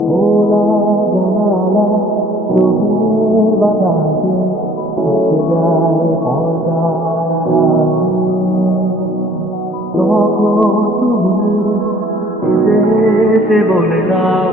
খোলা জানালা গভীর বাতাসে থেকে যায় পর্দার আড়ালে। তখন তুমি এসে এসে বলে দাও